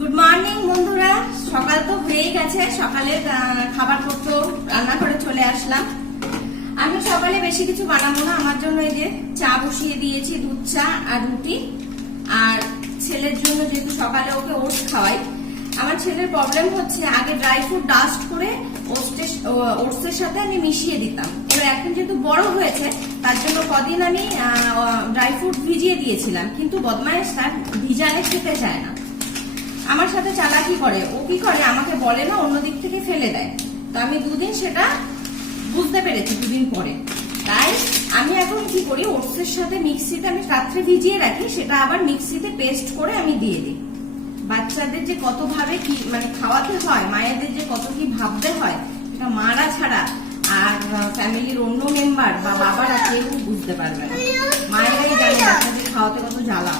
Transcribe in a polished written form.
Good morning বন্ধুরা, সকাল তো হয়েই গেছে। সকালে খাবার করতে রান্নাঘরে চলে আসলাম। আমি সকালে বেশি কিছু বানাবো না, আমার জন্য এই যে চা বসিয়ে দিয়েছি, দুধ চা আর রুটি। আর ছেলের জন্য যেহেতু সকালে ওকে ওটস খাওয়াই। আমার ছেলের প্রবলেম হচ্ছে, আগে ড্রাই ফ্রুট ডাস্ট করে ওটসের সাথে আমি মিশিয়ে দিতাম। এবার এখন যেহেতু বড় হয়েছে, তার জন্য কদিন আমি ড্রাই ফ্রুট ভিজিয়ে দিয়েছিলাম, কিন্তু বদমাইশ তার ভিজালে খেতে চায় না। আমার সাথে চালাকি করে। ও কি করে, আমাকে বলে না, অন্য দিক থেকে ফেলে দেয়। তো আমি দুদিন সেটা বুঝতে পেরেছি, দুদিন পরে। তাই আমি এখন কি করি, ওটসের সাথে মিক্সিতে আমি রাত্রে ভিজিয়ে রাখি, সেটা আবার মিক্সিতে পেস্ট করে আমি দিয়ে দিই। বাচ্চাদের যে কত ভাবে কি মানে খাওয়াতে হয়, মায়েদের যে কত কি ভাবতে হয়, সেটা মারা ছাড়া আর ফ্যামিলির অন্য মেম্বার বা বাবারা কেউ বুঝতে পারবে না। মায়েরাই জানে বাচ্চাদের খাওয়াতে কত জ্বালা।